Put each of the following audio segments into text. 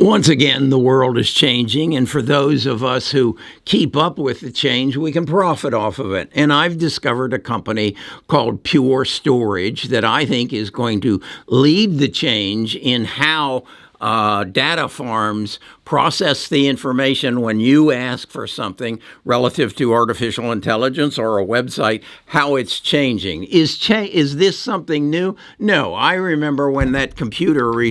Once again, the world is changing, and for those of us who keep up with the change, we can profit off of it. And I've discovered a company called Pure Storage that I think is going to lead the change in how data farms process the information when you ask for something relative to artificial intelligence or a website, how it's changing. Is this something new? No. I remember when that computer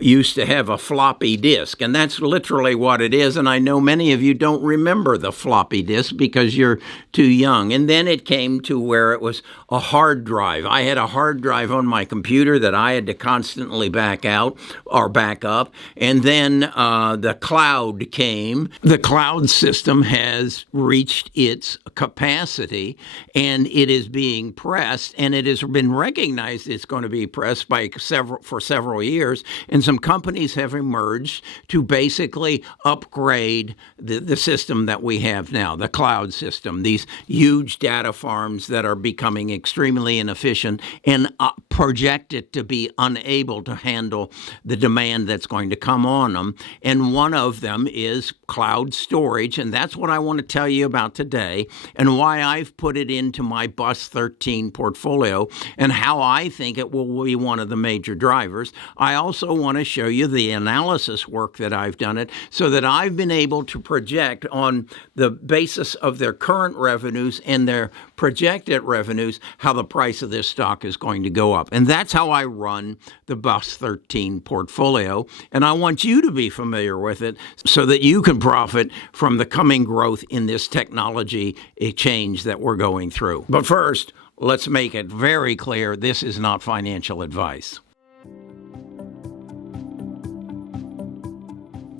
used to have a floppy disk, and that's literally what it is. And I know many of you don't remember the floppy disk because you're too young. And then it came to where it was a hard drive. I had a hard drive on my computer that I had to constantly back out or back up. And then the cloud came. The cloud system has reached its capacity, and it is being pressed, and it has been recognized it's going to be pressed for several years. And some companies have emerged to basically upgrade the system that we have now, the cloud system, these huge data farms that are becoming extremely inefficient and projected to be unable to handle the demand that's going to come on them. And one of them is cloud storage, and that's what I want to tell you about today and why I've put it into my Bus 13 portfolio and how I think it will be one of the major drivers. I also want to show you the analysis work that I've done it so that I've been able to project on the basis of their current revenues and their projected revenues how the price of this stock is going to go up. And that's how I run the Bus 13 portfolio. And I want you to be familiar with it so that you can profit from the coming growth in this technology change that we're going through. But first, let's make it very clear, this is not financial advice.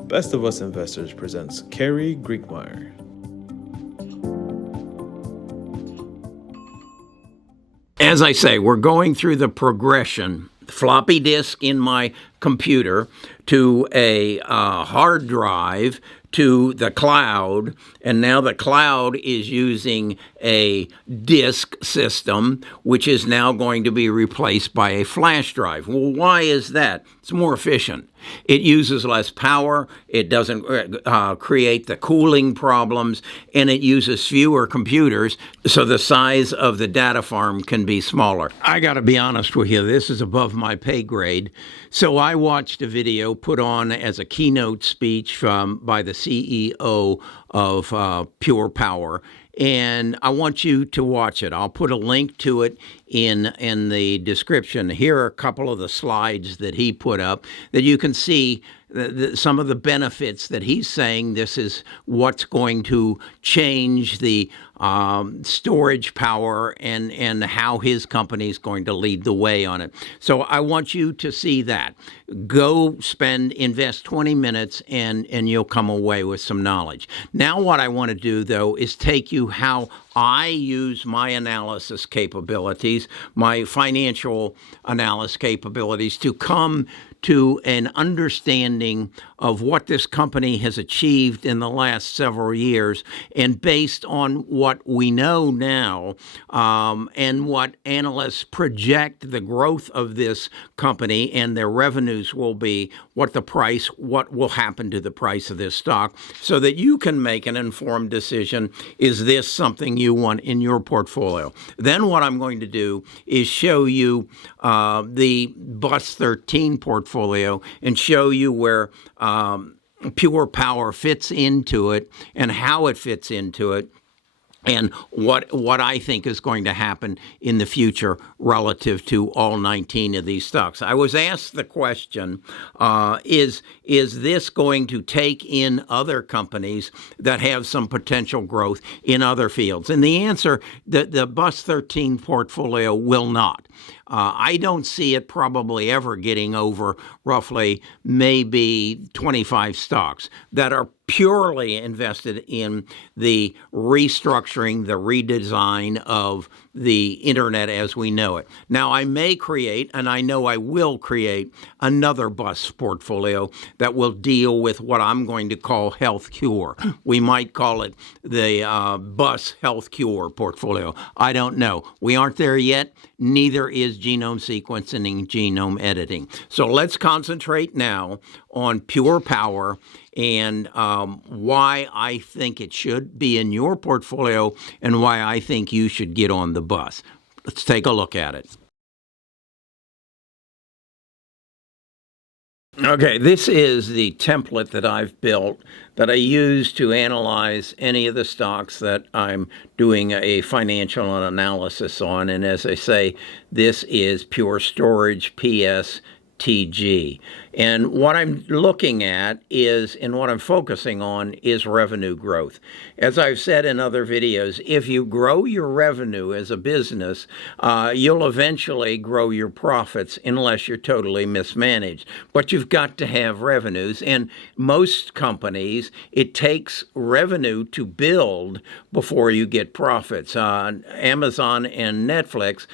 Best of Us Investors presents Kerry Griegmeyer. As I say, we're going through the progression, floppy disk in my computer to a hard drive to the cloud, and now the cloud is using a disk system, which is now going to be replaced by a flash drive. Well, why is that? It's more efficient. It uses less power, it doesn't create the cooling problems, and it uses fewer computers, so the size of the data farm can be smaller. I got to be honest with you, this is above my pay grade. So I watched a video put on as a keynote speech by the CEO of Pure Power, and I want you to watch it. I'll put a link to it in the description. Here are a couple of the slides that he put up that you can see some of the benefits that he's saying this is what's going to change the storage power and how his company is going to lead the way on it. So I want you to see that. Go invest 20 minutes and you'll come away with some knowledge. Now what I want to do, though, is take you how I use my analysis capabilities, my financial analysis capabilities to come to an understanding of what this company has achieved in the last several years, and based on what we know now and what analysts project the growth of this company and their revenues will be, what will happen to the price of this stock, so that you can make an informed decision. Is this something you want in your portfolio? Then what I'm going to do is show you the Bus 13 portfolio and show you where Pure Power fits into it and how it fits into it, and what I think is going to happen in the future relative to all 19 of these stocks. I was asked the question, is this going to take in other companies that have some potential growth in other fields? And the answer, the Bus 13 portfolio will not. I don't see it probably ever getting over roughly maybe 25 stocks that are purely invested in the restructuring, the redesign of the internet as we know it. Now, I may create, and I know I will create, another bus portfolio that will deal with what I'm going to call health cure. We might call it the bus health cure portfolio. I don't know. We aren't there yet. Neither is genome sequencing, genome editing. So let's concentrate now on pure power and why I think it should be in your portfolio and why I think you should get on the bus. Let's take a look at it. Okay, this is the template that I've built that I use to analyze any of the stocks that I'm doing a financial analysis on. And as I say, this is Pure Storage PSTG. And what I'm looking at is, and what I'm focusing on, is revenue growth. As I've said in other videos, if you grow your revenue as a business, you'll eventually grow your profits unless you're totally mismanaged. But you've got to have revenues. And most companies, it takes revenue to build before you get profits. Amazon and Netflix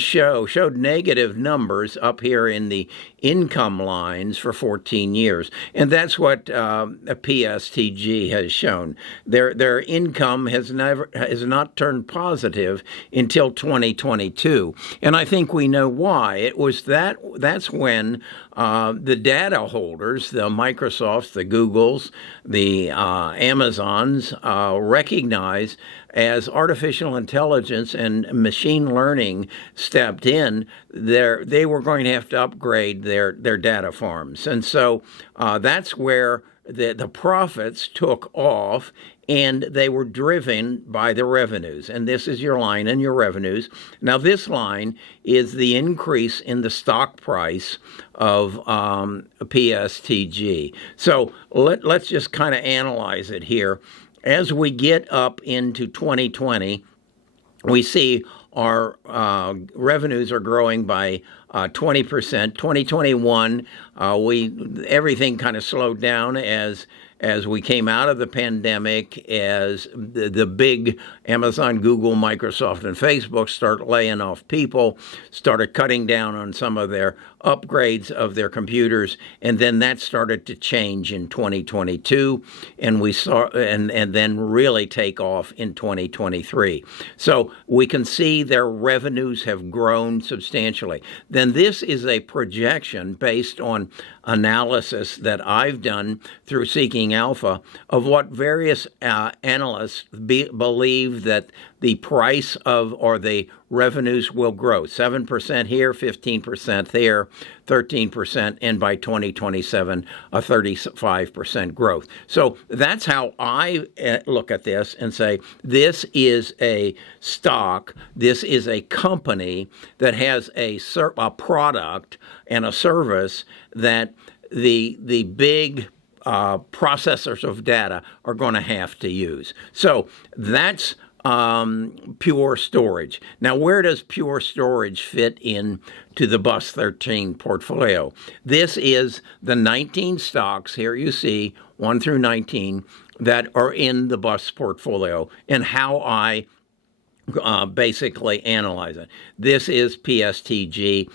showed negative numbers up here in the income lines for 14 years. And that's what PSTG has shown. Their income has not turned positive until 2022. And I think we know why. It was that's when the data holders, the Microsofts, the Googles, the Amazons, recognized as artificial intelligence and machine learning stepped in, they were going to have to upgrade their data farms. And so that's where the profits took off, and they were driven by the revenues. And this is your line and your revenues. Now, this line is the increase in the stock price of PSTG. So let's just kind of analyze it here. As we get up into 2020, we see our revenues are growing by 20%. 2021, everything kind of slowed down as we came out of the pandemic, as the big Amazon, Google, Microsoft, and Facebook start laying off people, started cutting down on some of their upgrades of their computers, and then that started to change in 2022, and we saw and then really take off in 2023. So we can see their revenues have grown substantially. Then this is a projection based on analysis that I've done through Seeking Alpha of what various analysts believe that the price of or the revenues will grow. 7% here, 15% there, 13%, and by 2027, a 35% growth. So that's how I look at this and say, this is a stock, this is a company that has a product and a service that the big processors of data are going to have to use. So that's Pure Storage. Now, where does Pure Storage fit in to the Bus 13 portfolio? This is the 19 stocks, here you see 1 through 19, that are in the Bus portfolio, and how I basically analyze it. This is PSTG.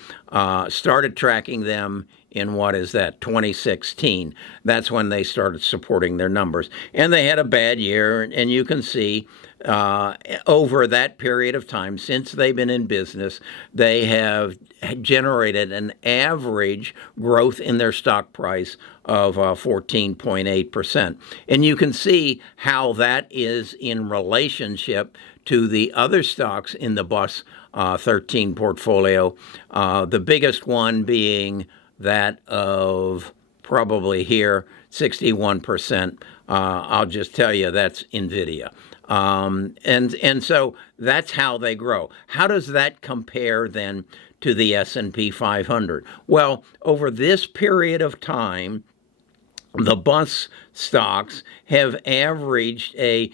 Started tracking them in 2016. That's when they started supporting their numbers. And they had a bad year, and you can see over that period of time, since they've been in business, they have generated an average growth in their stock price of 14.8%. And you can see how that is in relationship to the other stocks in the Bus 13 portfolio, the biggest one being that of probably here, 61%. I'll just tell you that's NVIDIA. And so that's how they grow. How does that compare then to the S&P 500? Well, over this period of time, the Bus stocks have averaged a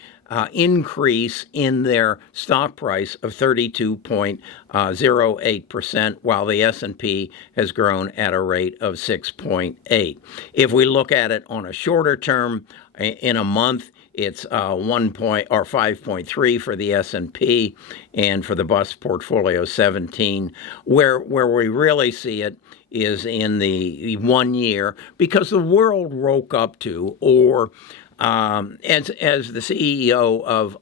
increase in their stock price of 32.08%, while the S&P has grown at a rate of 6.8. If we look at it on a shorter term, in a month, it's 5.3 for the S&P, and for the Bus portfolio, 17. Where we really see it is in the 1 year, because the world woke up to, or as the CEO of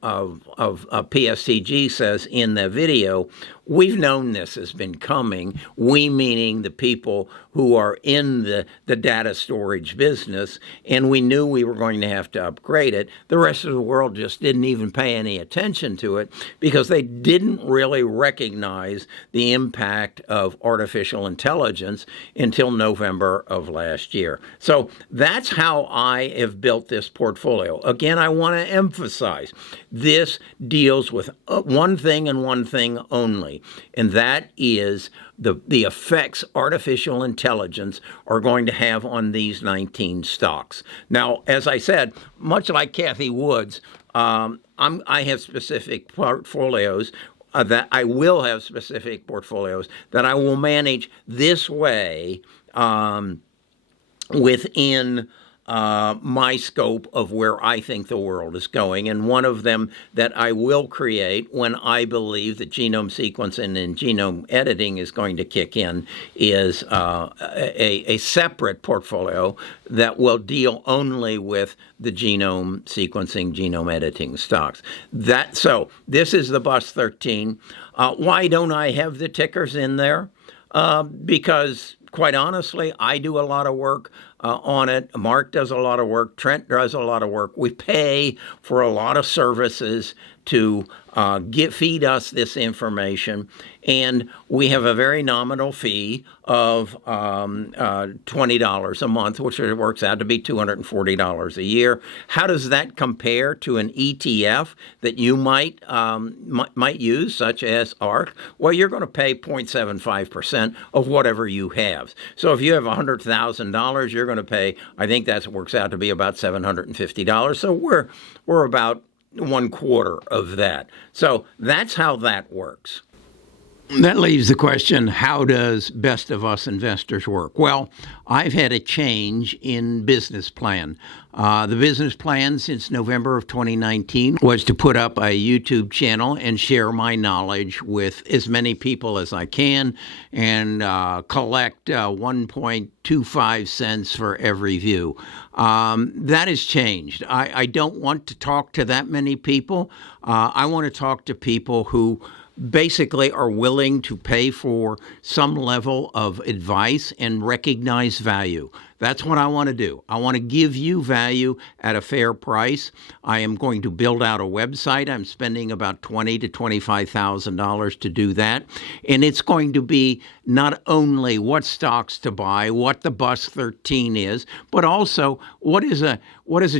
PSTG says in the video, we've known this has been coming, we meaning the people who are in the data storage business, and we knew we were going to have to upgrade it. The rest of the world just didn't even pay any attention to it because they didn't really recognize the impact of artificial intelligence until November of last year. So that's how I have built this portfolio. Again, I want to emphasize this deals with one thing and one thing only, and that is the effects artificial intelligence are going to have on these 19 stocks. Now, as I said, much like Kathy Woods, I have specific portfolios that I will have specific portfolios that I will manage this way within my scope of where I think the world is going. And one of them that I will create when I believe that genome sequencing and genome editing is going to kick in is a separate portfolio that will deal only with the genome sequencing, genome editing stocks. So this is the Bus 13. Why don't I have the tickers in there? Because quite honestly, I do a lot of work on it. Mark does a lot of work. Trent does a lot of work. We pay for a lot of services to feed us this information, and we have a very nominal fee of $20 a month, which works out to be $240 a year. How does that compare to an ETF that you might use, such as ARC? Well, you're going to pay 0.75% of whatever you have. So if you have $100,000, you're going to pay, I think that works out to be about $750. So we're about 1/4 of that. So that's how that works. That leaves the question, how does Best of Us Investors work? Well, I've had a change in business plan. The business plan since November of 2019 was to put up a YouTube channel and share my knowledge with as many people as I can and collect 1.25 cents for every view. That has changed. I don't want to talk to that many people. I want to talk to people who basically are willing to pay for some level of advice and recognize value. That's what I want to do. I want to give you value at a fair price. I am going to build out a website. I'm spending about $20,000 to $25,000 to do that. And it's going to be not only what stocks to buy, what the Bus 13 is, but also what is a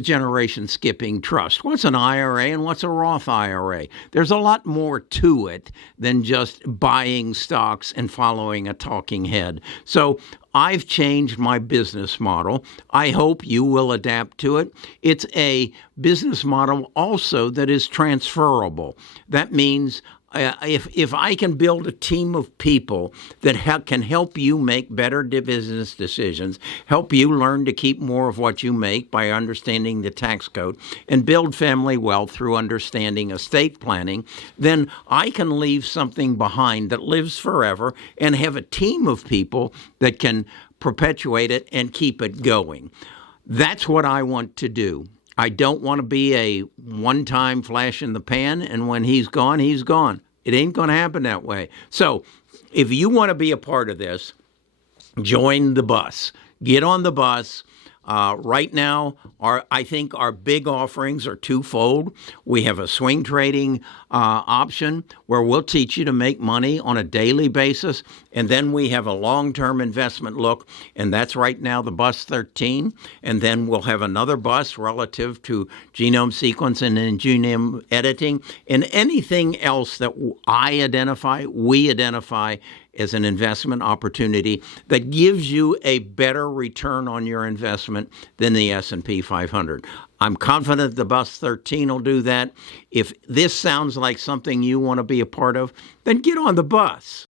generation skipping trust? What's an IRA and what's a Roth IRA? There's a lot more to it than just buying stocks and following a talking head. So I've changed my business model. I hope you will adapt to it. It's a business model also that is transferable. That means if I can build a team of people that can help you make better business decisions, help you learn to keep more of what you make by understanding the tax code, and build family wealth through understanding estate planning, then I can leave something behind that lives forever and have a team of people that can perpetuate it and keep it going. That's what I want to do. I don't want to be a one-time flash in the pan, and when he's gone, he's gone. It ain't going to happen that way. So if you want to be a part of this, join the bus. Get on the bus. Right now, I think our big offerings are twofold. We have a swing trading option where we'll teach you to make money on a daily basis. And then we have a long-term investment look, and that's right now the Bus 13. And then we'll have another bus relative to genome sequencing and genome editing and anything else that we identify as an investment opportunity that gives you a better return on your investment than the S&P 500. I'm confident the Bus 13 will do that. If this sounds like something you want to be a part of, then get on the bus.